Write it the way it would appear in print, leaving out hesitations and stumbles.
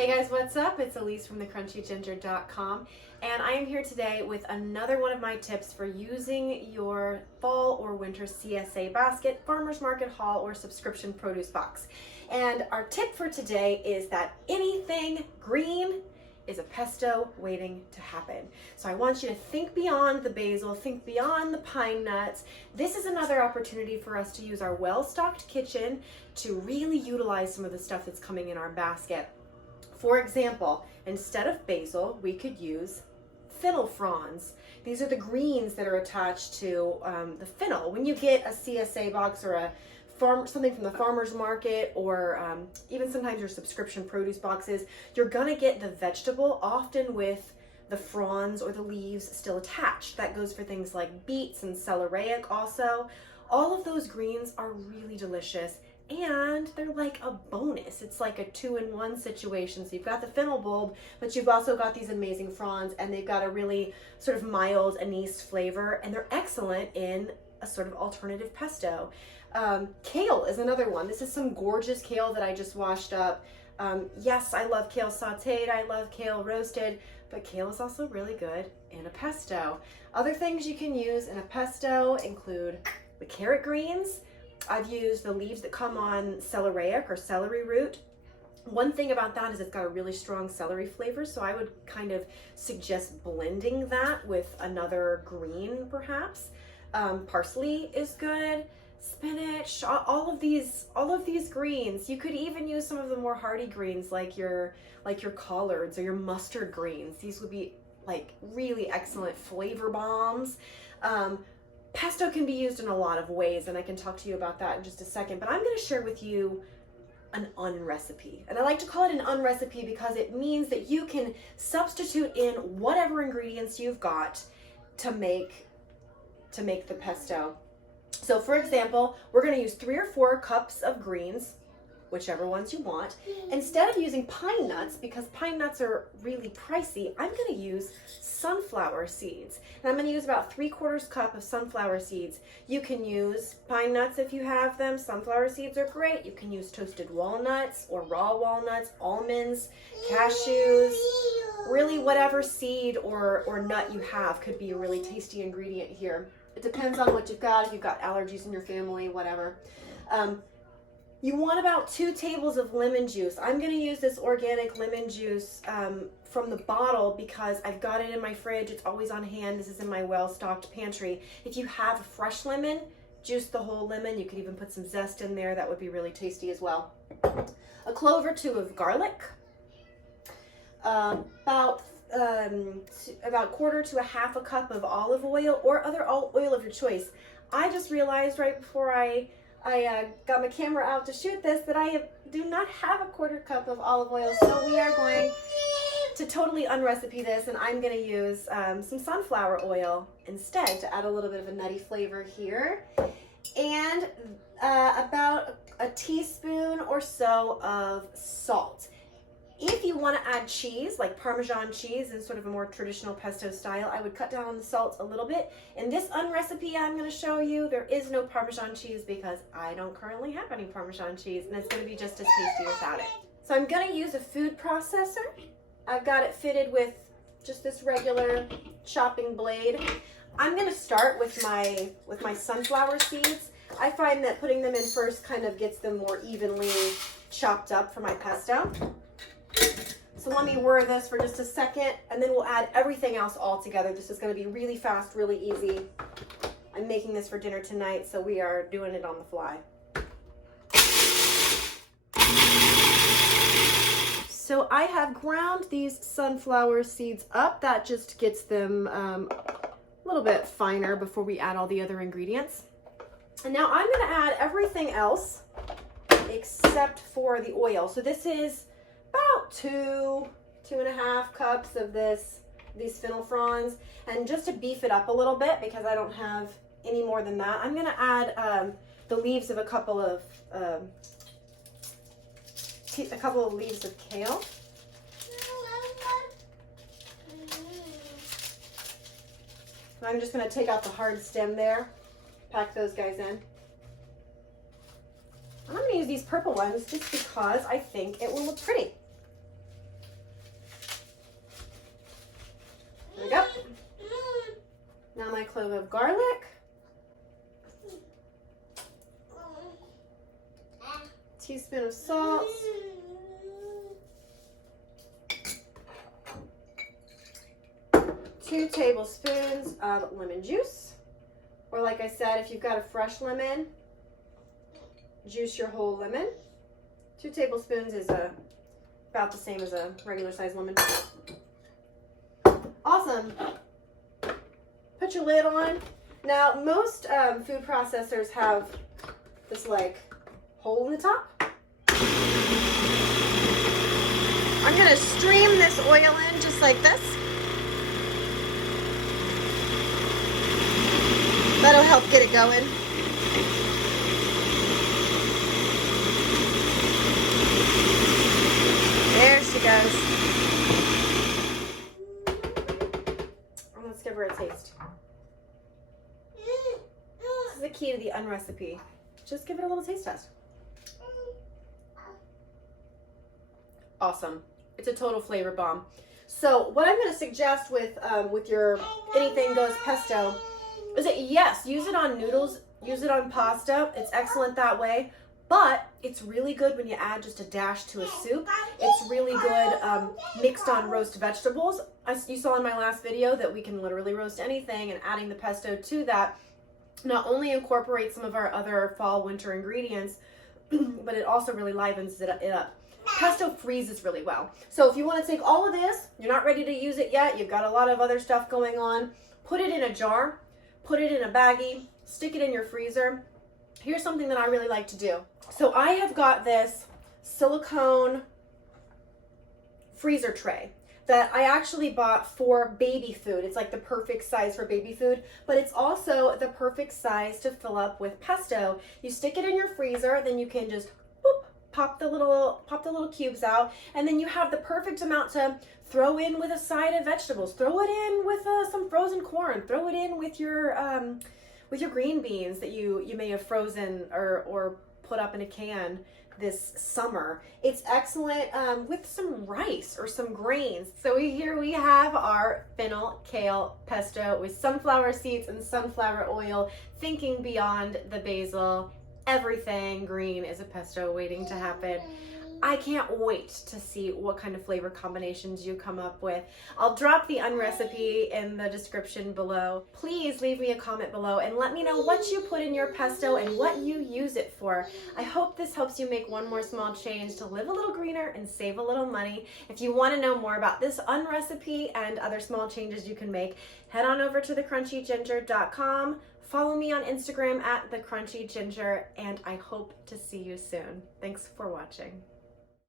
Hey guys, what's up? It's Elise from thecrunchyginger.com, and I am here today with another one of my tips for using your fall or winter CSA basket, farmer's market haul, or subscription produce box. And our tip for today is that anything green is a pesto waiting to happen. So I want you to think beyond the basil, think beyond the pine nuts. This is another opportunity for us to use our well-stocked kitchen to really utilize some of the stuff that's coming in our basket. For example, instead of basil, we could use fennel fronds. These are the greens that are attached to the fennel. When you get a CSA box or something from the farmer's market, or even sometimes your subscription produce boxes, you're gonna get the vegetable, often with the fronds or the leaves still attached. That goes for things like beets and celeriac also. All of those greens are really delicious, and they're like a bonus. It's like a 2-in-1 situation. So you've got the fennel bulb, but you've also got these amazing fronds, and they've got a really sort of mild anise flavor, and they're excellent in a sort of alternative pesto. Kale is another one. This is some gorgeous kale that I just washed up. Yes, I love kale sauteed, I love kale roasted, but kale is also really good in a pesto. Other things you can use in a pesto include the carrot greens. I've used the leaves that come on celeriac or celery root. One thing about that is it's got a really strong celery flavor, so I would kind of suggest blending that with another green perhaps. Parsley is good. Spinach, all of these greens. You could even use some of the more hardy greens like your collards or your mustard greens. These would be like really excellent flavor bombs. Pesto can be used in a lot of ways, and I can talk to you about that in just a second, but I'm going to share with you an unrecipe. And I like to call it an unrecipe because it means that you can substitute in whatever ingredients you've got to make the pesto. So for example, we're going to use 3 or 4 cups of greens, whichever ones you want. Instead of using pine nuts, because pine nuts are really pricey, I'm going to use sunflower seeds. And I'm going to use about 3/4 cup of sunflower seeds. You can use pine nuts if you have them. Sunflower seeds are great. You can use toasted walnuts or raw walnuts, almonds, cashews. Really whatever seed or nut you have could be a really tasty ingredient here. It depends on what you've got, if you've got allergies in your family, whatever. You want about 2 tables of lemon juice. I'm going to use this organic lemon juice from the bottle because I've got it in my fridge. It's always on hand. This is in my well-stocked pantry. If you have a fresh lemon, juice the whole lemon. You could even put some zest in there. That would be really tasty as well. A clove or 2 of garlic. About 1/4 to 1/2 cup of olive oil or other oil of your choice. I just realized right before I got my camera out to shoot this that I do not have a 1/4 cup of olive oil, so we are going to totally unrecipe this, and I'm going to use some sunflower oil instead to add a little bit of a nutty flavor here, and about a teaspoon or so of salt. If you want to add cheese, like Parmesan cheese in sort of a more traditional pesto style, I would cut down on the salt a little bit. In this unrecipe I'm going to show you, there is no Parmesan cheese because I don't currently have any Parmesan cheese, and it's going to be just as tasty without it. So I'm going to use a food processor. I've got it fitted with just this regular chopping blade. I'm going to start with my sunflower seeds. I find that putting them in first kind of gets them more evenly chopped up for my pesto. So let me whir this for just a second, and then we'll add everything else all together. This is going to be really fast, really easy. I'm making this for dinner tonight, so we are doing it on the fly. So I have ground these sunflower seeds up. That just gets them a little bit finer before we add all the other ingredients. And now I'm going to add everything else except for the oil. So this is about 2.5 cups of these fennel fronds, and just to beef it up a little bit because I don't have any more than that, I'm going to add the leaves of a couple of leaves of kale. I'm just going to take out the hard stem there, pack those guys in. I'm going to use these purple ones just because I think it will look pretty. of garlic, teaspoon of salt, 2 tablespoons of lemon juice, or like I said, if you've got a fresh lemon, juice your whole lemon. 2 tablespoons is about the same as a regular size lemon. Awesome. Put your lid on. Now, most food processors have this like hole in the top. I'm gonna stream this oil in just like this. That'll help get it going. There she goes. And let's give her a taste. This is the key to the Unrecipe. Just give it a little taste test. Awesome. It's a total flavor bomb. So what I'm going to suggest with your anything goes pesto is that yes, use it on noodles, use it on pasta. It's excellent that way. But it's really good when you add just a dash to a soup. It's really good mixed on roast vegetables. You saw in my last video that we can literally roast anything, and adding the pesto to that not only incorporates some of our other fall winter ingredients, but it also really livens it up. Pesto freezes really well. So if you want to take all of this, you're not ready to use it yet, you've got a lot of other stuff going on, put it in a jar, put it in a baggie, stick it in your freezer. Here's something that I really like to do. So I have got this silicone freezer tray that I actually bought for baby food. It's like the perfect size for baby food, but it's also the perfect size to fill up with pesto. You stick it in your freezer, then you can just boop, pop the little cubes out, and then you have the perfect amount to throw in with a side of vegetables. Throw it in with some frozen corn. Throw it in with your green beans that you may have frozen or put up in a can this summer. It's excellent with some rice or some grains. So here we have our fennel kale pesto with sunflower seeds and sunflower oil, thinking beyond the basil. Everything green is a pesto waiting to happen. I can't wait to see what kind of flavor combinations you come up with. I'll drop the Unrecipe in the description below. Please leave me a comment below and let me know what you put in your pesto and what you use it for. I hope this helps you make one more small change to live a little greener and save a little money. If you want to know more about this Unrecipe and other small changes you can make, head on over to thecrunchyginger.com. Follow me on Instagram at thecrunchyginger, and I hope to see you soon. Thanks for watching.